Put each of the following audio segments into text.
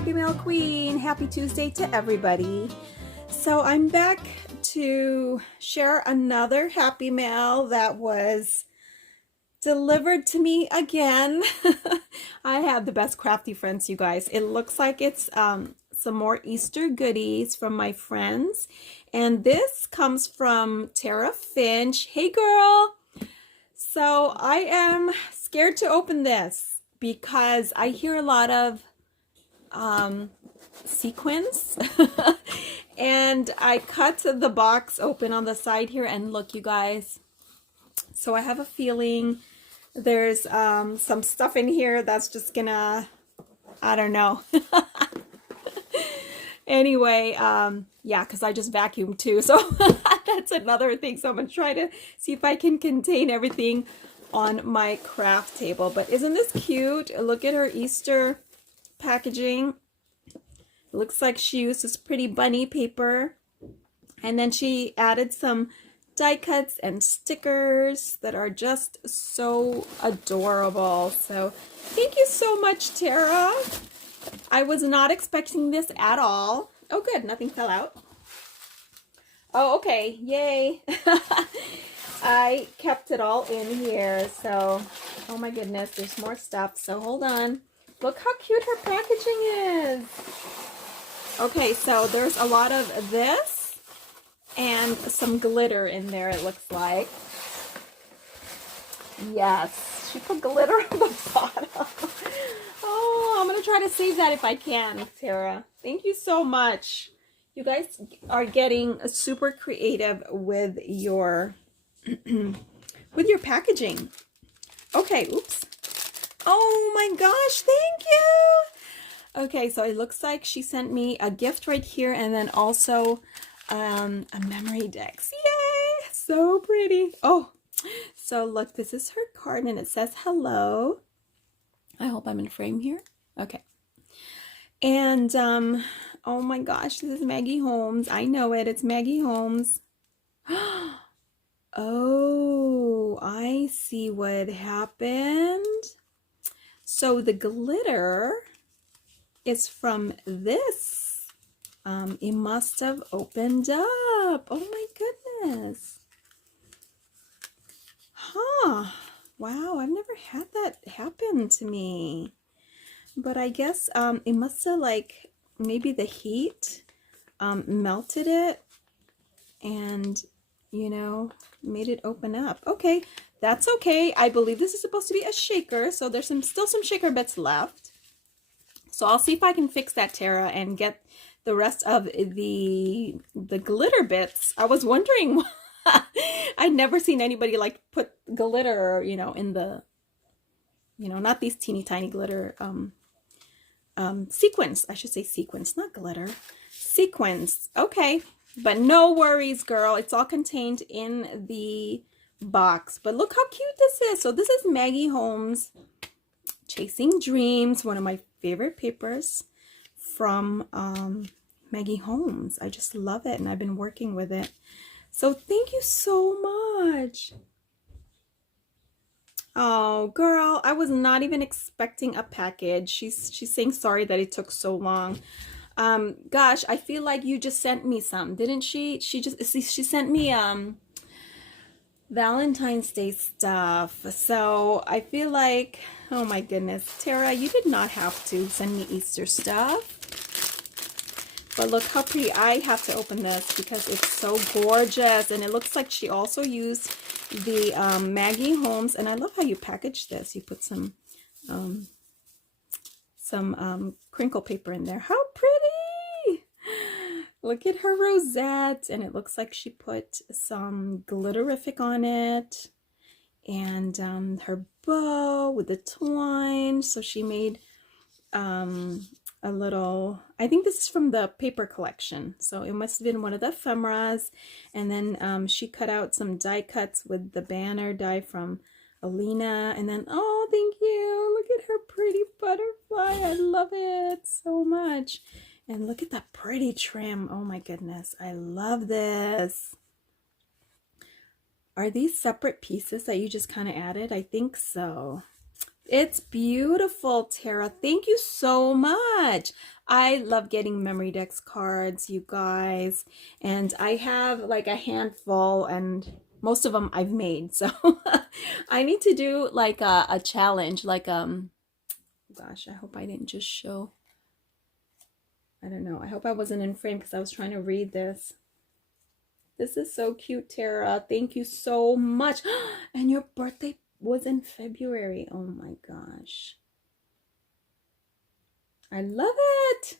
Happy Mail Queen. Happy Tuesday to everybody. So I'm back to share another Happy Mail that was delivered to me again. I have the best crafty friends, you guys. It looks like it's some more Easter goodies from my friends. And this comes from Tara Finch. Hey girl! So I am scared to open this because I hear a lot of sequins. And I cut the box open on the side here and look, you guys. So I have a feeling there's some stuff in here that's just gonna, I don't know. Anyway, yeah, because I just vacuumed too, so that's another thing. So I'm gonna try to see if I can contain everything on my craft table. But isn't this cute? Look at her Easter packaging. It looks like she used this pretty bunny paper, and then she added some die cuts and stickers that are just so adorable. So thank you so much, Tara. I was not expecting this at all. Oh good, nothing fell out. Oh okay, yay. I kept it all in here, so oh my goodness, there's more stuff. So hold on. Look how cute her packaging is. Okay, so there's a lot of this and some glitter in there, it looks like. Yes, she put glitter on the bottom. Oh, I'm going to try to save that if I can, Tara. Thank you so much. You guys are getting super creative with your with your packaging. Okay, oops. Oh my gosh, thank you. Okay, so it looks like she sent me a gift right here and then also a memory dex. Yay! So pretty. Oh, so look, this is her card and it says hello. I hope I'm in frame here. Okay. And oh my gosh, this is Maggie Holmes. I know it. It's Maggie Holmes. Oh, I see what happened. So the glitter is from this. It must have opened up. Oh my goodness. Huh. Wow, I've never had that happen to me. But I guess it must have, like, maybe the heat melted it and, you know, made it open up. Okay, that's okay. I believe this is supposed to be a shaker, so there's still some shaker bits left. So I'll see if I can fix that, Tara, and get the rest of the glitter bits. I was wondering, I'd never seen anybody like put glitter, you know, in the, you know, not these teeny tiny glitter sequins. I should say sequins, not glitter. Sequins. Okay, but no worries, girl. It's all contained in the box. But look how cute this is. So this is Maggie Holmes Chasing Dreams, one of my favorite papers from Maggie Holmes. I just love it, and I've been working with it. So thank you so much. Oh, girl, I was not even expecting a package. She's saying sorry that it took so long. Gosh, I feel like you just sent me some, didn't she? She sent me Valentine's Day stuff. So I feel like, oh my goodness, Tara, you did not have to send me Easter stuff. But look how pretty. I have to open this because it's so gorgeous. And it looks like she also used the Maggie Holmes. And I love how you package this. You put some crinkle paper in there. How pretty! Look at her rosette. And it looks like she put some glitterific on it. And her bow with the twine. So she made a little, I think this is from the paper collection, so it must have been one of the ephemeras. And then she cut out some die cuts with the banner die from Alina. And then, oh, thank you, look at her pretty butterfly. I love it so much. And look at that pretty trim. Oh my goodness, I love this. Are these separate pieces that you just kind of added? I think so. It's beautiful, Tara. Thank you so much. I love getting memory decks cards, you guys. And I have like a handful, and most of them I've made. So I need to do like a challenge, like gosh, I hope I didn't just show. I don't know. I hope I wasn't in frame because I was trying to read this. This is so cute, Tara. Thank you so much. And your birthday was in February. Oh my gosh. I love it.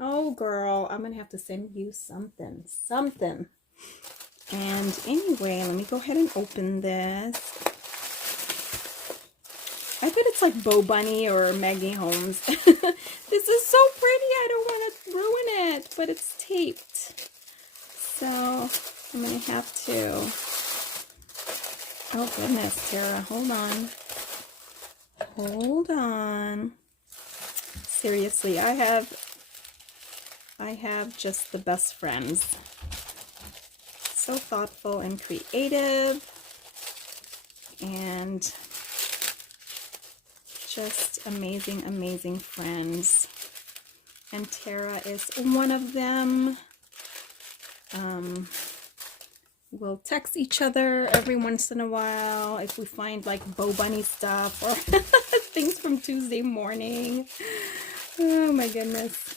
Oh girl, I'm gonna have to send you something. And anyway, let me go ahead and open this. I bet it's like Bo Bunny or Maggie Holmes. This is so pretty. I don't want to ruin it, but it's taped. So I'm gonna have to. Oh goodness, Tara, hold on. Hold on. Seriously, I have just the best friends. So thoughtful and creative, and just amazing, amazing friends. And Tara is one of them. We'll text each other every once in a while if we find like Bo Bunny stuff or things from Tuesday morning. Oh my goodness.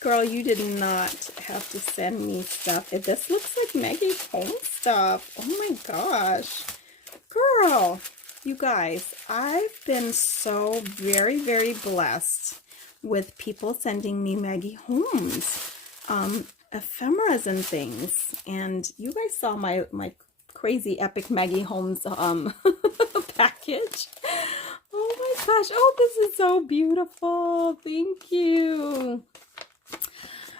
Girl, you did not have to send me stuff. This looks like Maggie Holmes stuff. Oh my gosh. Girl, you guys, I've been so very, very blessed with people sending me Maggie Holmes ephemeras and things. And you guys saw my crazy epic Maggie Holmes package. Oh my gosh. Oh, this is so beautiful. Thank you.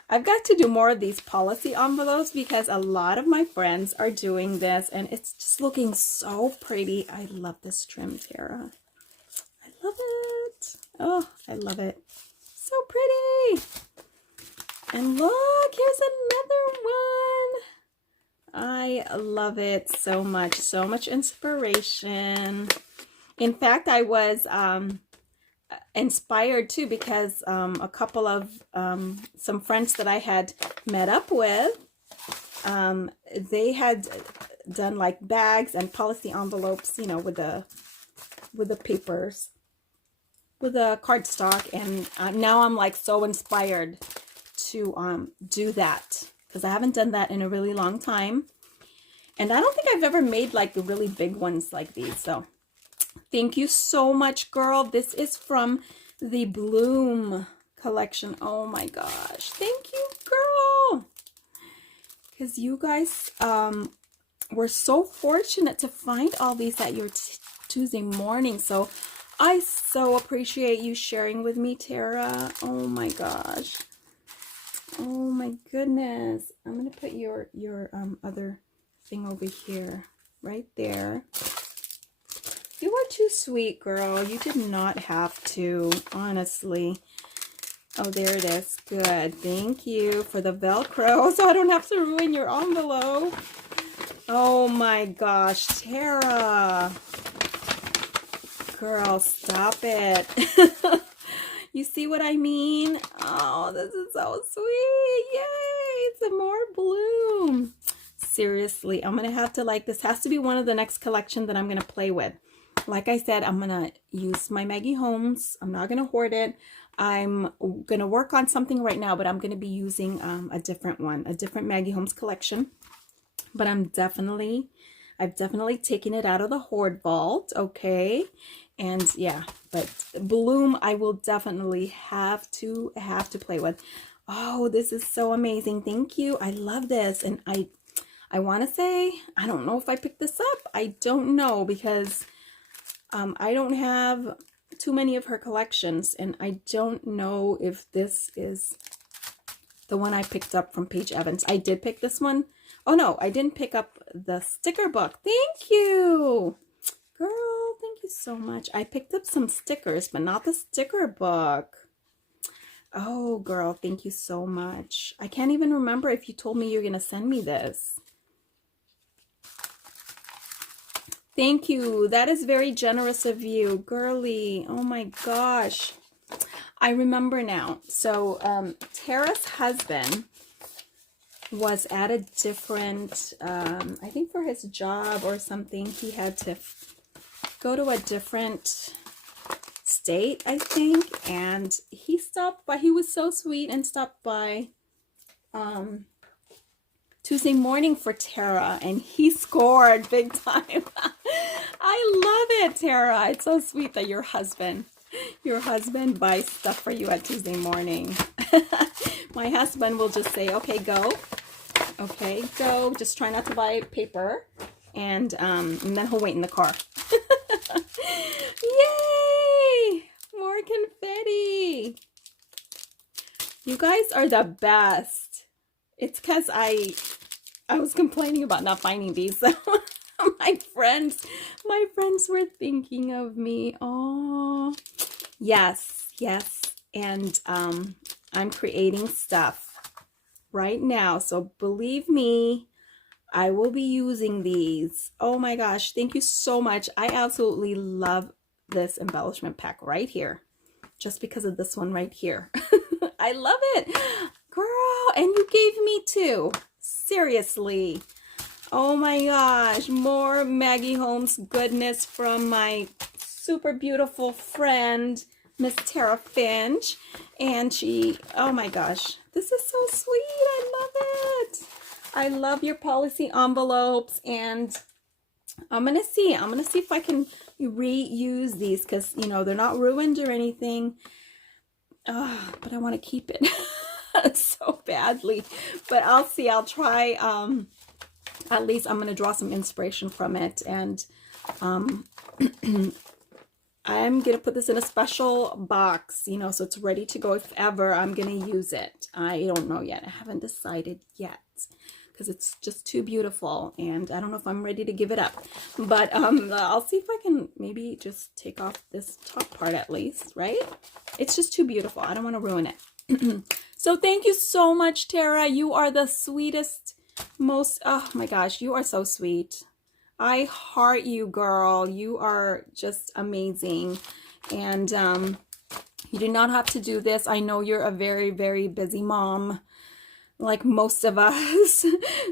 I've got to do more of these policy envelopes because a lot of my friends are doing this and it's just looking so pretty. I love this trim, Tara. I love it. Oh, I love it. So pretty. And look, here's another one. I love it so much. So much inspiration. In fact, I was inspired too because a couple of some friends that I had met up with, they had done like bags and policy envelopes, you know, with the papers, with the cardstock, and now I'm like so inspired to do that because I haven't done that in a really long time, and I don't think I've ever made like the really big ones like these. So thank you so much, girl. This is from the Bloom collection. Oh my gosh. Thank you, girl. Because you guys were so fortunate to find all these at your Tuesday morning. So I so appreciate you sharing with me, Tara. Oh my gosh. Oh my goodness. I'm going to put your other thing over here. Right there. You were too sweet, girl. You did not have to, honestly. Oh, there it is. Good. Thank you for the Velcro, so I don't have to ruin your envelope. Oh my gosh, Tara. Girl, stop it. You see what I mean? Oh, this is so sweet. Yay, some more Bloom. Seriously, I'm going to have to like, this has to be one of the next collection that I'm going to play with. Like I said, I'm going to use my Maggie Holmes. I'm not going to hoard it. I'm going to work on something right now, but I'm going to be using a different one, a different Maggie Holmes collection. But I've definitely taken it out of the hoard vault, okay? And yeah, but Bloom, I will definitely have to play with. Oh, this is so amazing. Thank you. I love this. And I want to say, I don't know if I picked this up. I don't know because I don't have too many of her collections, and I don't know if this is the one I picked up from Paige Evans. I did pick this one. Oh no, I didn't pick up the sticker book. Thank you, girl. Thank you so much. I picked up some stickers, but not the sticker book. Oh, girl, thank you so much. I can't even remember if you told me you're gonna send me this. Thank you. That is very generous of you, girly. Oh my gosh. I remember now. So Tara's husband was at a different, I think for his job or something, he had to go to a different state, I think, and he stopped by. He was so sweet and stopped by Tuesday morning for Tara, and he scored big time. I love it, Tara. It's so sweet that your husband buys stuff for you at Tuesday morning. My husband will just say, okay, go. Okay, go. Just try not to buy paper. And then he'll wait in the car. Yay! More confetti. You guys are the best. It's because I was complaining about not finding these. So my friends were thinking of me. Oh, yes. And I'm creating stuff right now. So believe me, I will be using these. Oh my gosh, thank you so much. I absolutely love this embellishment pack right here. Just because of this one right here. I love it. Girl, and you gave me two. Seriously. Oh my gosh, more Maggie Holmes goodness from my super beautiful friend, Miss Tara Finch. And she, oh my gosh, this is so sweet. I love it. I love your policy envelopes, and I'm gonna see if I can reuse these, because you know they're not ruined or anything. But I want to keep it so badly. But I'll see. I'll try. At least I'm gonna draw some inspiration from it, and I'm gonna put this in a special box, you know, so it's ready to go if ever I'm gonna use it. I don't know yet. I haven't decided yet, because it's just too beautiful, and I don't know if I'm ready to give it up. But I'll see if I can maybe just take off this top part at least, right? It's just too beautiful. I don't want to ruin it. So thank you so much, Tara. You are the sweetest, most, oh my gosh, you are so sweet. I heart you, girl. You are just amazing. And you do not have to do this. I know you're a very, very busy mom, like most of us.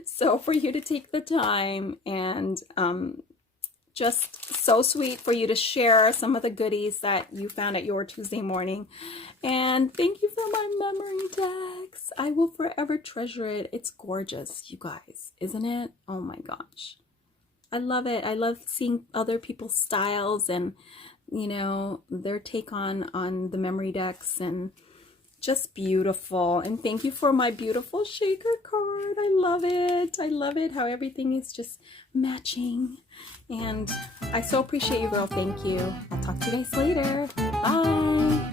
So for you to take the time, and just so sweet for you to share some of the goodies that you found at your Tuesday morning. And thank you for my memory decks. I will forever treasure it. It's gorgeous, you guys, isn't it? Oh my gosh. I love it. I love seeing other people's styles and, you know, their take on the memory decks, and just beautiful. And thank you for my beautiful shaker card. I love it. I love it how everything is just matching. And I so appreciate you, girl. Thank you. I'll talk to you guys later. Bye.